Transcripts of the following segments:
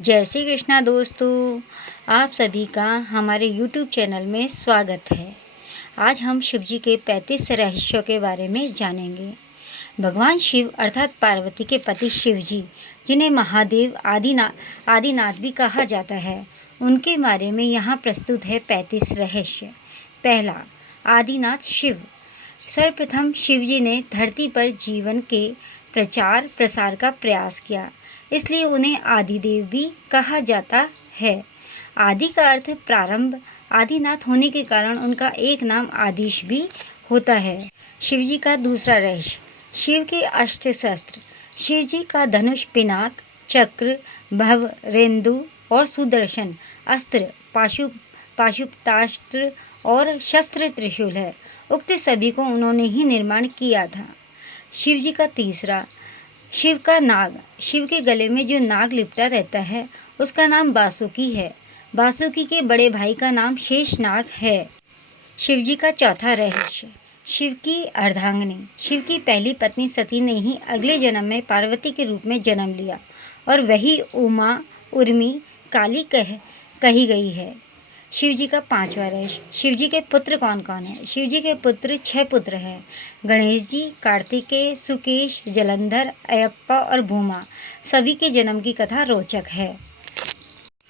जय श्री कृष्णा दोस्तों, आप सभी का हमारे YouTube चैनल में स्वागत है। आज हम शिव जी के 35 रहस्यों के बारे में जानेंगे। भगवान शिव अर्थात पार्वती के पति शिव जी, जिन्हें महादेव आदिनाथ भी कहा जाता है, उनके बारे में यहाँ प्रस्तुत है 35 रहस्य। पहला, आदिनाथ शिव। सर्वप्रथम शिव जी ने धरती पर जीवन के प्रचार प्रसार का प्रयास किया, इसलिए उन्हें आदिदेव भी कहा जाता है। आदि का अर्थ प्रारंभ, आदिनाथ होने के कारण उनका एक नाम आदिश भी होता है। शिव जी का दूसरा रहस्य, शिव के अष्ट शस्त्र। शिव जी का धनुष, पिनाक, चक्र, भव, रेंदु और सुदर्शन अस्त्र, पाशुपतास्त्र और शस्त्र त्रिशूल है। उक्त सभी को उन्होंने ही निर्माण किया था। शिव जी का तीसरा, शिव का नाग। शिव के गले में जो नाग लिपटा रहता है, उसका नाम बासुकी है। बासुकी के बड़े भाई का नाम शेषनाग है। शिव जी का चौथा रहस्य, शिव की अर्धांगिनी। शिव की पहली पत्नी सती ने ही अगले जन्म में पार्वती के रूप में जन्म लिया और वही उमा, उर्मी, काली कही गई है। शिव जी का पांचवा रहस्य, शिव जी के पुत्र कौन कौन है। शिव जी के पुत्र 6 पुत्र हैं। गणेश जी, कार्तिकेय, सुकेश, जलंधर, अयप्पा और भूमा। सभी के जन्म की कथा रोचक है।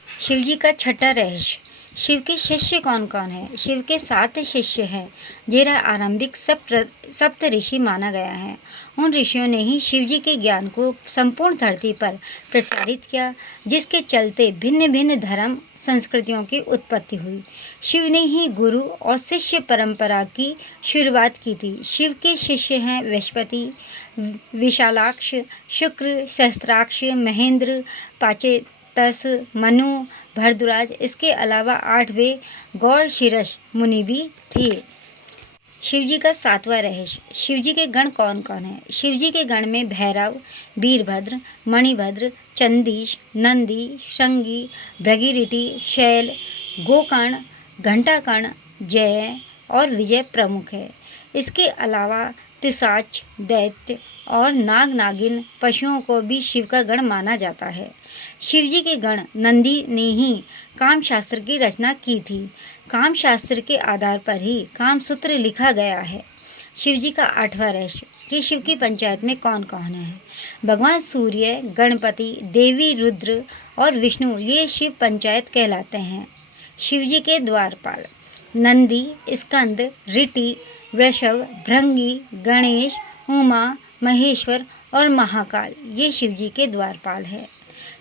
शिव जी का छठा रहस्य, शिव के शिष्य कौन कौन है। शिव के 7 शिष्य हैं, जिन्हें आरंभिक सप्त ऋषि माना गया है। उन ऋषियों ने ही शिव जी के ज्ञान को संपूर्ण धरती पर प्रचारित किया, जिसके चलते भिन्न भिन्न धर्म संस्कृतियों की उत्पत्ति हुई। शिव ने ही गुरु और शिष्य परंपरा की शुरुआत की थी। शिव के शिष्य हैं बृहस्पति, विशालाक्ष, शुक्र, सहस्त्राक्ष, महेंद्र, पाचेतस, मनु, भरद्वाज। इसके अलावा 8वें गौरशिरस मुनि भी थे। शिव जी का 7वां रहस्य, शिव जी के गण कौन कौन है। शिव जी के गण में भैरव, वीरभद्र, मणिभद्र, चंदीश, नंदी, श्रृंगी, भृगीरटी, शैल, गोकर्ण, घंटाकर्ण, जय और विजय प्रमुख है। इसके अलावा पिशाच, दैत्य और नाग नागिन पशुओं को भी शिव का गण माना जाता है। शिव जी के गण नंदी ने ही काम शास्त्र की रचना की थी। काम शास्त्र के आधार पर ही कामसूत्र लिखा गया है। शिव जी का 8वां रहस्य, कि शिव की पंचायत में कौन कौन है। भगवान सूर्य, गणपति, देवी रुद्र और विष्णु, ये शिव पंचायत कहलाते हैं। शिव जी के द्वारपाल, नंदी, स्कंद, ऋटि, वृषभ, भृंगी, गणेश, उमा, महेश्वर और महाकाल, ये शिव जी के द्वारपाल है।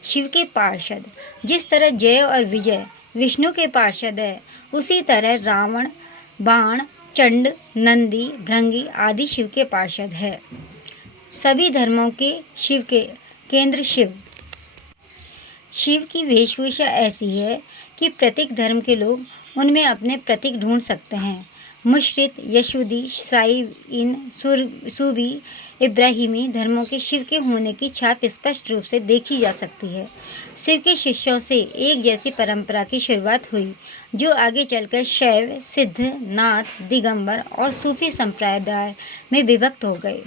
शिव के पार्षद, जिस तरह जय और विजय विष्णु के पार्षद है, उसी तरह रावण, बाण, चंड, नंदी, भृंगी आदि शिव के पार्षद है। सभी धर्मों के शिव के केंद्र शिव। शिव की वेशभूषा ऐसी है कि प्रत्येक धर्म के लोग उनमें अपने प्रतीक ढूंढ सकते हैं। मुशरित, यशूदी, साईइन, सूबी, इब्राहिमी धर्मों के शिव के होने की छाप स्पष्ट रूप से देखी जा सकती है। शिव के शिष्यों से एक जैसी परंपरा की शुरुआत हुई, जो आगे चलकर शैव, सिद्ध, नाथ, दिगंबर और सूफी संप्रदाय में विभक्त हो गए।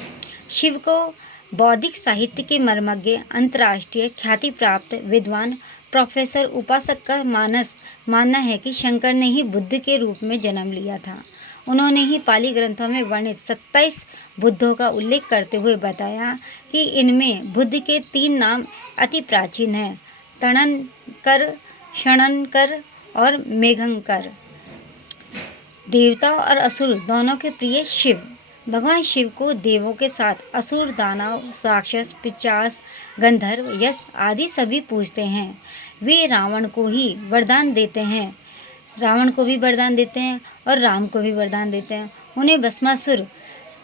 शिव को बौद्धिक साहित्य के मर्मज्ञ, अंतर्राष्ट्रीय ख्याति प्राप्त विद्वान प्रोफेसर उपासक का मानना है कि शंकर ने ही बुद्ध के रूप में जन्म लिया था। उन्होंने ही पाली ग्रंथों में वर्णित 27 बुद्धों का उल्लेख करते हुए बताया कि इनमें बुद्ध के 3 नाम अति प्राचीन हैं, तणनकर, क्षणनकर और मेघंकर। देवता और असुर दोनों के प्रिय शिव। भगवान शिव को देवों के साथ असुर, दानव, राक्षस, पिशाच, गंधर्व, यक्ष आदि सभी पूजते हैं। वे रावण को भी वरदान देते हैं और राम को भी वरदान देते हैं। उन्हें भस्मासुर,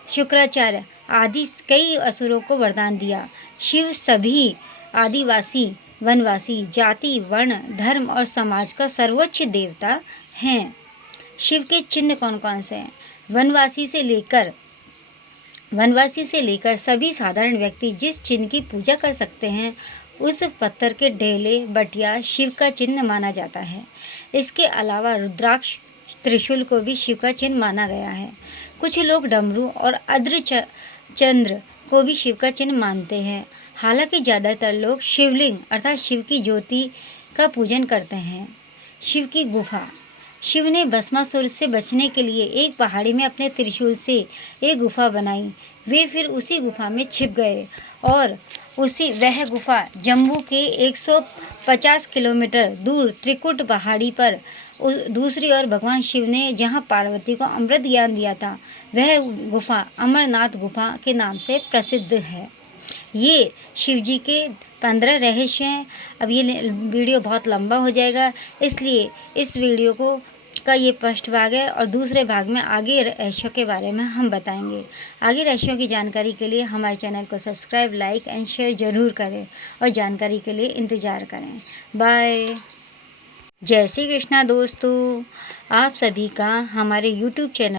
शुक्राचार्य आदि कई असुरों को वरदान दिया। शिव सभी आदिवासी, वनवासी, जाति, वर्ण, धर्म और समाज का सर्वोच्च देवता हैं। शिव के चिन्ह कौन कौन से हैं। वनवासी से लेकर सभी साधारण व्यक्ति जिस चिन्ह की पूजा कर सकते हैं, उस पत्थर के ढेले, बटिया शिव का चिन्ह माना जाता है। इसके अलावा रुद्राक्ष, त्रिशूल को भी शिव का चिन्ह माना गया है। कुछ लोग डमरू और अर्धचंद्र को भी शिव का चिन्ह मानते हैं। हालांकि ज़्यादातर लोग शिवलिंग अर्थात शिव की ज्योति का पूजन करते हैं। शिव की गुफा। शिव ने भस्मासुर से बचने के लिए एक पहाड़ी में अपने त्रिशूल से एक गुफा बनाई। वे फिर उसी गुफा में छिप गए और वह गुफा जम्मू के 150 किलोमीटर दूर त्रिकुट पहाड़ी पर दूसरी ओर भगवान शिव ने जहां पार्वती को अमृत ज्ञान दिया था, वह गुफा अमरनाथ गुफा के नाम से प्रसिद्ध है। ये शिव जी के 15 रहस्य हैं। अब ये वीडियो बहुत लंबा हो जाएगा, इसलिए इस वीडियो का ये फर्स्ट भाग है और दूसरे भाग में आगे रहस्यों के बारे में हम बताएंगे। आगे रहस्यों की जानकारी के लिए हमारे चैनल को सब्सक्राइब, लाइक एंड शेयर ज़रूर करें और जानकारी के लिए इंतज़ार करें। बाय। जय श्री कृष्णा दोस्तों, आप सभी का हमारे YouTube चैनल